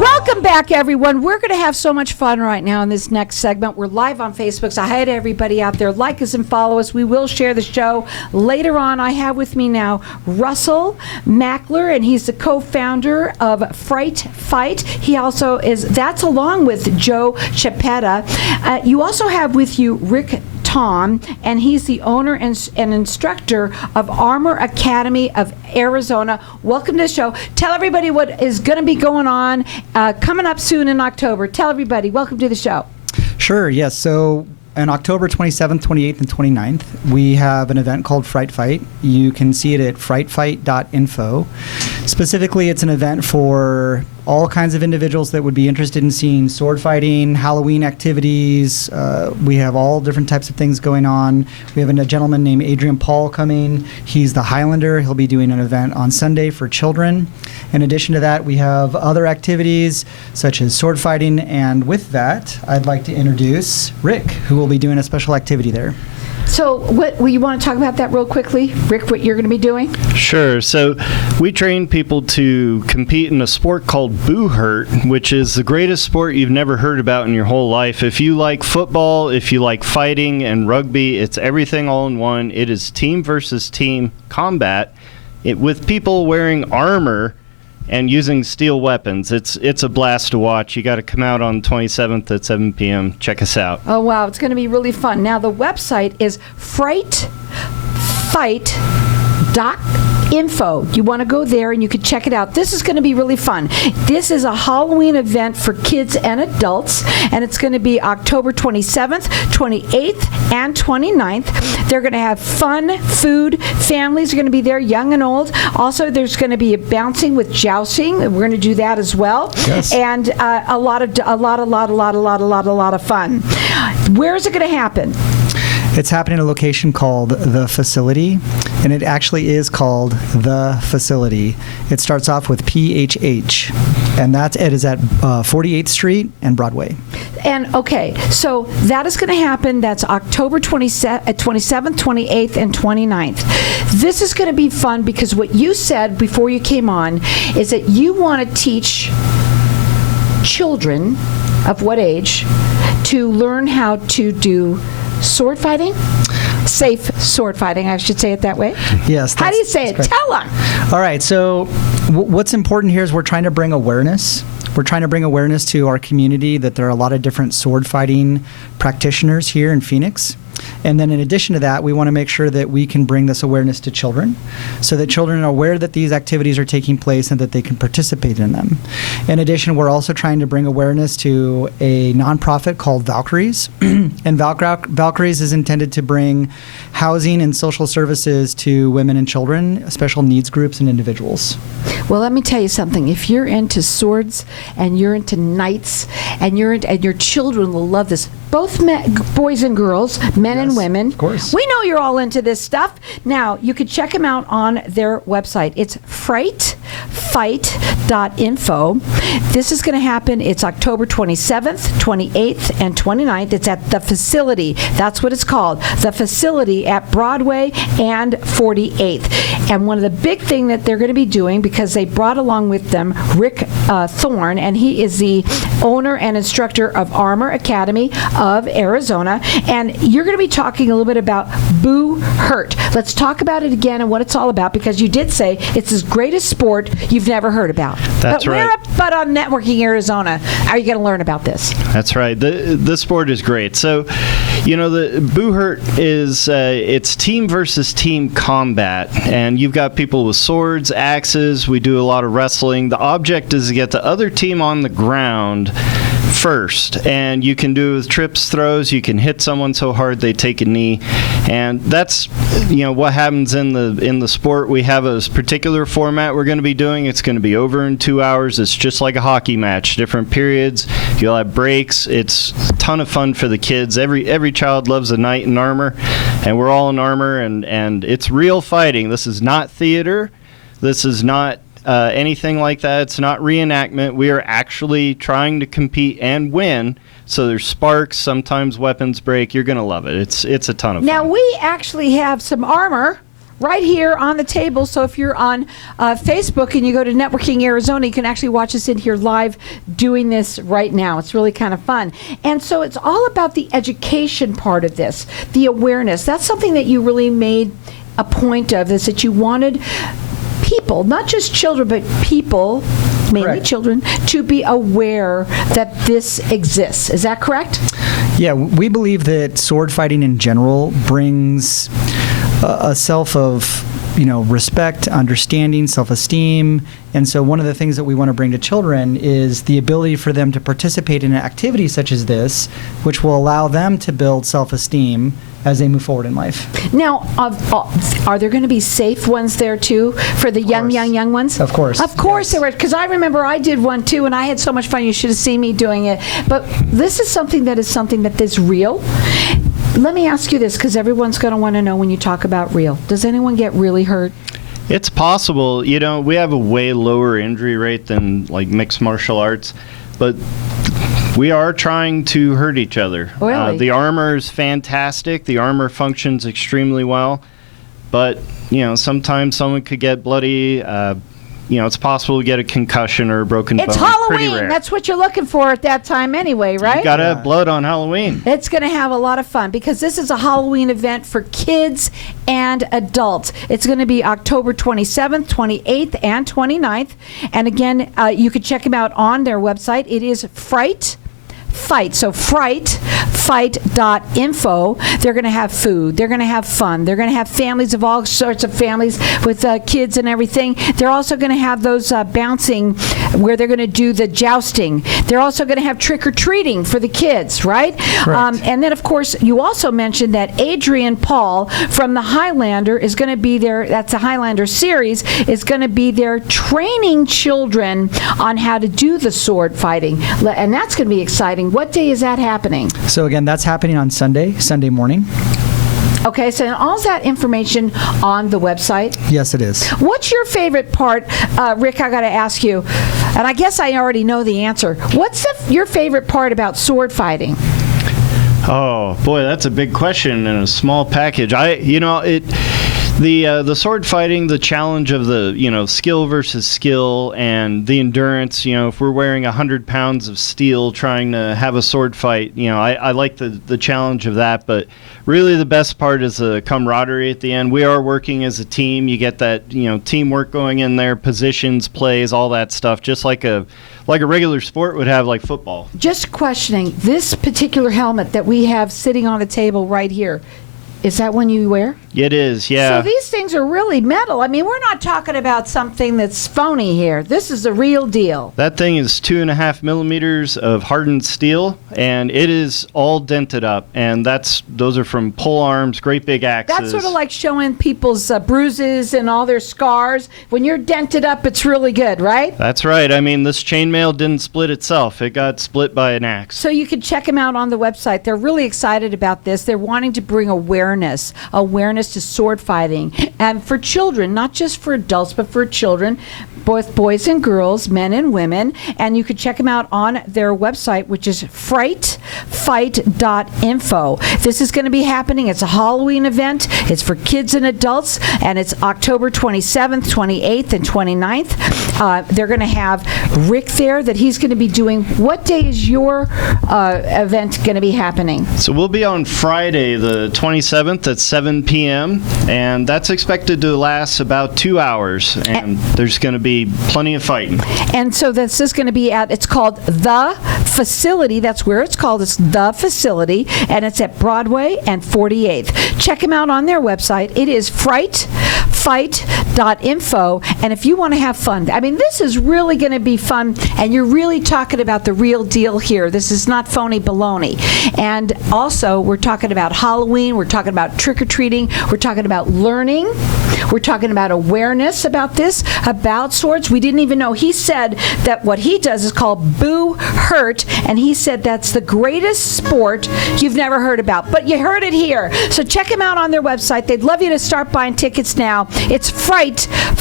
Welcome back, everyone. We're going to have so much fun right now in this next segment. We're live on Facebook, so hi to everybody out there. Like us and follow us. We will share the show later on. I have with me now Russell Mackler, and he's the co-founder of Fright. He also is, that's along with Joe Chapetta. You also have with you Rick Tom, and he's the owner and instructor of Armor Academy of Arizona. Welcome to the show. Tell everybody what is going to be going on coming up soon in October. Tell everybody. Welcome to the show. Sure, yes. So on October 27th, 28th, and 29th, we have an event called Fright. You can see it at frightfight.info. Specifically, it's an event for all kinds of individuals that would be interested in seeing sword fighting, Halloween activities. We have all different types of things going on. We have a gentleman named Adrian Paul coming. He's the Highlander. He'll be doing an event on Sunday for children. In addition to that, we have other activities such as sword fighting. And with that, I'd like to introduce Rick, who will be doing a special activity there. So, will you want to talk about that real quickly, Rick, what you're going to be doing? Sure. So, we train people to compete in a sport called Boo Hurt, which is the greatest sport you've never heard about in your whole life. If you like football, if you like fighting and rugby, it's everything all in one. It is team versus team combat with people wearing armor and using steel weapons. It's a blast to watch. You got to come out on 27th at 7 p.m. Check us out. Oh, wow. It's going to be really fun. Now, the website is frightfight.info. You want to go there and you can check it out. This is going to be really fun. This is a Halloween event for kids and adults, and it's going to be October 27th, 28th, and 29th. They're going to have fun, food. Families are going to be there, young and old. Also, there's going to be a bouncing with jousting. We're going to do that as well. Yes. And a lot of fun. Where is it going to happen? It's happening at a location called The Facility, and it actually is called The Facility. It starts off with PHH, and it is at 48th Street and Broadway. And, okay, so that is going to happen. That's October 27th, 28th, and 29th. This is going to be fun because what you said before you came on is that you want to teach children of what age to learn how to do sword fighting? Safe sword fighting, I should say it that way. Yes. How do you say it? Correct. Tell them. All right. So what's important here is we're trying to bring awareness. We're trying to bring awareness to our community that there are a lot of different sword fighting practitioners here in Phoenix. And then in addition to that, we want to make sure that we can bring this awareness to children so that children are aware that these activities are taking place and that they can participate in them. In addition, we're also trying to bring awareness to a nonprofit called Valkyries. And Valkyries is intended to bring housing and social services to women and children, special needs groups and individuals. Well, let me tell you something. If you're into swords and you're into knights and your children will love this, both boys and girls, men and women. Of course. We know you're all into this stuff. Now, you can check them out on their website. It's frightfight.info. This is going to happen. It's October 27th, 28th, and 29th. It's at The Facility. That's what it's called. The Facility at Broadway and 48th. And one of the big thing that they're going to be doing, because they brought along with them Rick Thorne, and he is the owner and instructor of Armor Academy of Arizona. And you're going to be talking a little bit about Boo Hurt. Let's talk about it again and what it's all about, because you did say it's the greatest sport you've never heard about. That's right. But on Networking Arizona, are you going to learn about this? That's right. The sport is great. So, the Boo Hurt is it's team versus team combat, and you've got people with swords, axes. We do a lot of wrestling. The object is to get the other team on the ground first, and you can do it with trips, throws. You can hit someone so hard they take a knee, and that's what happens in the sport. We have a particular format we're going to be doing. It's going to be over in 2 hours. It's just like a hockey match, different periods. You'll have breaks. It's a ton of fun for the kids. Every child loves a knight in armor, and we're all in armor, and it's real fighting. This is not theater. This is not anything like that. It's not reenactment. We are actually trying to compete and win. So there's sparks. Sometimes weapons break. You're going to love it. It's a ton of fun. Now, we actually have some armor right here on the table. So if you're on Facebook and you go to Networking Arizona, you can actually watch us in here live doing this right now. It's really kind of fun. And so it's all about the education part of this, the awareness. That's something that you really made a point of, is that you wanted people, not just children, but people, mainly Correct. children, to be aware that this exists. Is that correct? Yeah, we believe that sword fighting in general brings a self of, respect, understanding, self-esteem. And so one of the things that we want to bring to children is the ability for them to participate in an activity such as this, which will allow them to build self-esteem as they move forward in life. Now, are there going to be safe ones there too for the young ones? Of course. Of course Yes. there were, because I remember I did one too, and I had so much fun. You should have seen me doing it. But this is something that is real. Let me ask you this, because everyone's going to want to know when you talk about real. Does anyone get really hurt? It's possible. We have a way lower injury rate than like mixed martial arts, but we are trying to hurt each other. Really? The armor is fantastic. The armor functions extremely well, but sometimes someone could get bloody. It's possible to get a concussion or a broken bone. It's Pretty Halloween. rare. That's what you're looking for at that time anyway, right? You gotta have blood on Halloween. It's going to have a lot of fun because this is a Halloween event for kids and adults. It's going to be October 27th, 28th, and 29th. And again, you can check them out on their website. It is Fright. So fright.info. They're going to have food. They're going to have fun. They're going to have families of all sorts of families with kids and everything. They're also going to have those bouncing where they're going to do the jousting. They're also going to have trick-or-treating for the kids, right? And then, of course, you also mentioned that Adrian Paul from the Highlander is going to be there. That's the Highlander series, is going to be there training children on how to do the sword fighting. And that's going to be exciting. What day is that happening? So again, that's happening on Sunday morning. Okay, so all that information on the website. Yes, it is. What's your favorite part, Rick? I got to ask you, and I guess I already know the answer. What's your favorite part about sword fighting? Oh boy, that's a big question in a small package. The sword fighting, the challenge of the skill versus skill and the endurance. If we're wearing 100 pounds of steel trying to have a sword fight, I like the challenge of that. But really, the best part is the camaraderie at the end. We are working as a team. You get that teamwork going in there, positions, plays, all that stuff, just like a regular sport would have, like football. Just questioning this particular helmet that we have sitting on the table right here. Is that one you wear? It is, yeah. So these things are really metal. I mean, we're not talking about something that's phony here. This is the real deal. That thing is 2.5 millimeters of hardened steel, and it is all dented up. And those are from pole arms, great big axes. That's sort of like showing people's bruises and all their scars. When you're dented up, it's really good, right? That's right. I mean, this chainmail didn't split itself. It got split by an axe. So you can check them out on the website. They're really excited about this. They're wanting to bring awareness to sword fighting, and for children, not just for adults, but for children, both boys and girls, men and women. And you can check them out on their website, which is fight.info. This is going to be happening. It's a Halloween event. It's for kids and adults, and it's October 27th, 28th, and 29th. They're going to have Rick there, that he's going to be doing. What day is your event going to be happening? So we'll be on Friday, the 27th at 7 p.m., and that's expected to last about 2 hours, and there's going to be plenty of fighting. And so this is going to be it's called The Facility. That's where it's called. It's The Facility, and it's at Broadway and 48th. Check them out on their website. It is fight.info. And if you want to have fun, I mean, this is really going to be fun, and you're really talking about the real deal here. This is not phony baloney. And also, we're talking about Halloween. We're talking about trick-or-treating. We're talking about learning. We're talking about awareness about this, about swords. We didn't even know. He said that what he does is called Boo Hurt, and he said that's the greatest sport you've never heard about. But you heard it here. So check him out on their website. They'd love you to start buying tickets now. It's fight.info.